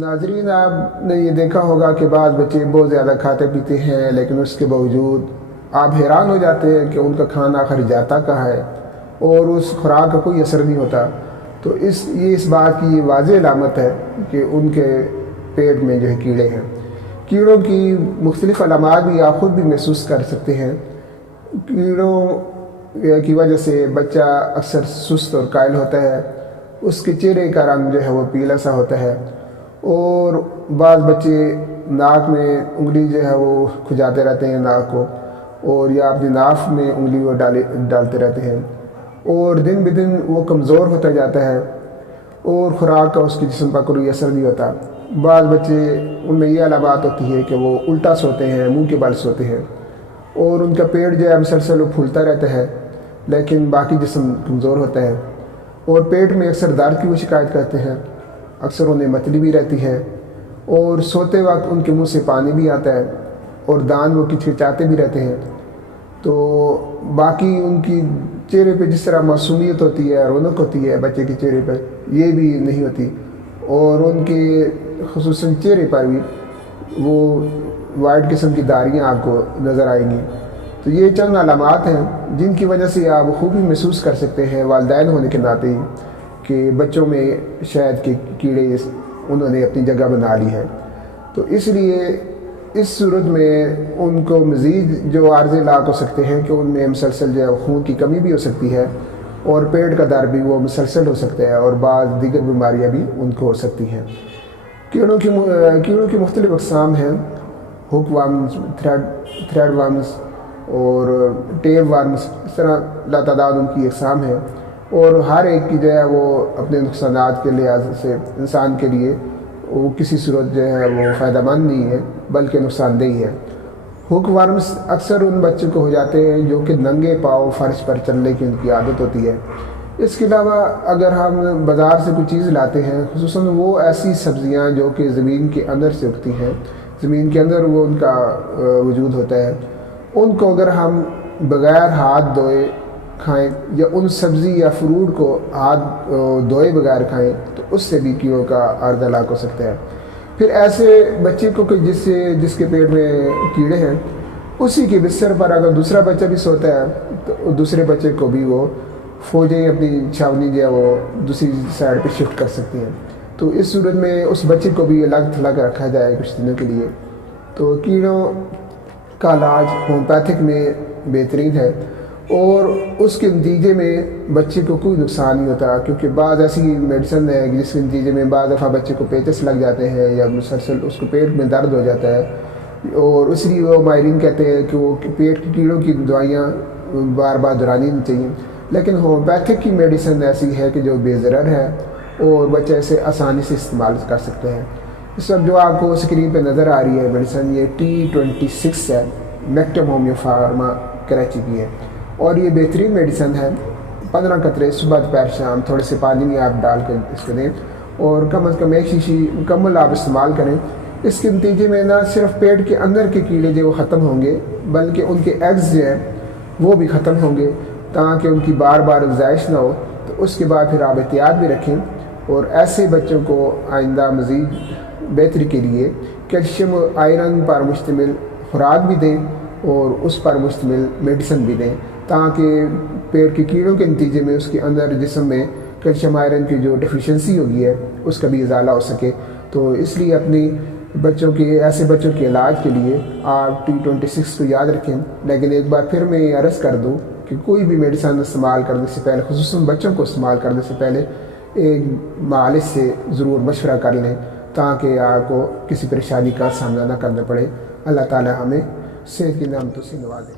ناظرین، آپ نے یہ دیکھا ہوگا کہ بعض بچے بہت زیادہ کھاتے پیتے ہیں، لیکن اس کے باوجود آپ حیران ہو جاتے ہیں کہ ان کا کھانا آخر جاتا کہاں ہے اور اس خوراک کا کوئی اثر نہیں ہوتا۔ تو یہ اس بات کی واضح علامت ہے کہ ان کے پیٹ میں جو ہے کیڑے ہیں۔ کیڑوں کی مختلف علامات بھی آپ خود بھی محسوس کر سکتے ہیں۔ کیڑوں کی وجہ سے بچہ اکثر سست اور قائل ہوتا ہے، اس کے چہرے کا رنگ جو ہے وہ پیلا سا ہوتا ہے، اور بعض بچے ناک میں انگلی جو ہے وہ کھجاتے رہتے ہیں ناک کو، اور یا اپنی ناف میں انگلی وہ ڈالتے رہتے ہیں، اور دن بدن وہ کمزور ہوتا جاتا ہے اور خوراک کا اس کے جسم پر کوئی اثر نہیں ہوتا۔ بعض بچے ان میں یہ علامات ہوتی ہے کہ وہ الٹا سوتے ہیں، منہ کے بل سوتے ہیں، اور ان کا پیٹ جو ہے مسلسل وہ پھولتا رہتا ہے لیکن باقی جسم کمزور ہوتا ہے، اور پیٹ میں اکثر درد کی وہ شکایت کرتے ہیں، اکثر انہیں متلی بھی رہتی ہے، اور سوتے وقت ان کے منہ سے پانی بھی آتا ہے اور دان وہ کچکچاتے بھی رہتے ہیں۔ تو باقی ان کی چہرے پہ جس طرح معصومیت ہوتی ہے، رونق ہوتی ہے بچے کے چہرے پر، یہ بھی نہیں ہوتی، اور ان کے خصوصاً چہرے پر بھی وہ وائٹ قسم کی داریاں آپ کو نظر آئیں گی۔ تو یہ چند علامات ہیں جن کی وجہ سے آپ خوب ہی محسوس کر سکتے ہیں والدین ہونے کے ناطے ہی کہ بچوں میں شاید کہ کیڑے انہوں نے اپنی جگہ بنا لی ہے۔ تو اس لیے اس صورت میں ان کو مزید جو عارضے لاحق ہو سکتے ہیں کہ ان میں مسلسل جو ہے خون کی کمی بھی ہو سکتی ہے، اور پیٹ کا درد بھی وہ مسلسل ہو سکتا ہے، اور بعض دیگر بیماریاں بھی ان کو ہو سکتی ہیں۔ کیڑوں کی مختلف اقسام ہیں، ہک ورمز، تھریڈ ورمز اور ٹیپ ورمز، اس طرح لاتعداد ان کی اقسام ہیں، اور ہر ایک کی جو ہے وہ اپنے نقصانات کے لحاظ سے انسان کے لیے وہ کسی صورت جو ہے وہ فائدہ مند نہیں ہے بلکہ نقصان دہ ہے۔ ہک ورمز اکثر ان بچوں کو ہو جاتے ہیں جو کہ ننگے پاؤں فرش پر چلنے کی ان کی عادت ہوتی ہے۔ اس کے علاوہ اگر ہم بازار سے کوئی چیز لاتے ہیں، خصوصاً وہ ایسی سبزیاں جو کہ زمین کے اندر سے اگتی ہیں، زمین کے اندر وہ ان کا وجود ہوتا ہے، ان کو اگر ہم بغیر ہاتھ دھوئے کھائیں یا ان سبزی یا فروٹ کو ہاتھ دھوئے بغیر کھائیں تو اس سے بھی کیڑوں کا عارضہ لاحق ہو سکتا ہے۔ پھر ایسے بچے کو کہ جس کے پیٹ میں کیڑے ہیں، اسی کے بستر پر اگر دوسرا بچہ بھی سوتا ہے تو دوسرے بچے کو بھی وہ فوجیں اپنی چھاونی جو ہے وہ دوسری سائڈ پہ شفٹ کر سکتی ہیں۔ تو اس صورت میں اس بچے کو بھی الگ تھلگ رکھا جائے کچھ دنوں کے لیے۔ تو کیڑوں کا علاج ہومیوپیتھک میں بہترین ہے، اور اس کے نتیجے میں بچے کو کوئی نقصان نہیں ہوتا، کیونکہ بعض ایسی میڈیسن ہے جس کے نتیجے میں بعض دفعہ بچے کو پیچس لگ جاتے ہیں یا مسلسل اس کو پیٹ میں درد ہو جاتا ہے، اور اس لیے وہ ماہرین کہتے ہیں کہ وہ پیٹ کی کیڑوں کی دوائیاں بار بار دہرانی نہیں چاہیے۔ لیکن ہومیوپیتھک کی میڈیسن ایسی ہے کہ جو بے ضرر ہے اور بچہ اسے آسانی سے استعمال کر سکتے ہیں۔ اس وقت جو آپ کو اسکرین پہ نظر آ رہی ہے میڈیسن، یہ T26 ہے، میکٹم ہومیو فارما کراچی کی ہے، اور یہ بہترین میڈیسن ہے۔ 15 قطرے صبح دوپہر شام تھوڑے سے پانی میں آپ ڈال کر اس کو دیں، اور کم از کم ایک شیشی مکمل آپ استعمال کریں۔ اس کے نتیجے میں نہ صرف پیٹ کے اندر کے کیڑے جو وہ ختم ہوں گے بلکہ ان کے ایگز جو ہیں وہ بھی ختم ہوں گے، تاکہ ان کی بار بار افزائش نہ ہو۔ تو اس کے بعد پھر آپ احتیاط بھی رکھیں، اور ایسے بچوں کو آئندہ مزید بہتری کے لیے کیلشیم اور آئرن پر مشتمل خوراک بھی دیں اور اس پر مشتمل میڈیسن بھی دیں، تاکہ پیٹ کے کیڑوں کے نتیجے میں اس کے اندر جسم میں کیلشیم آئرن کی جو ڈیفیشنسی ہوگی ہے اس کا بھی ازالہ ہو سکے۔ تو اس لیے اپنی ایسے بچوں کے علاج کے لیے آپ T26 کو یاد رکھیں۔ لیکن ایک بار پھر میں یہ عرض کر دوں کہ کوئی بھی میڈیسن استعمال کرنے سے پہلے، خصوصاً بچوں کو استعمال کرنے سے پہلے، ایک معالج سے ضرور مشورہ کر لیں تاکہ آپ کو کسی پریشانی کا سامنا نہ کرنا پڑے۔ اللہ تعالی ہمیں صحت کی نعمتوں سے نوازے۔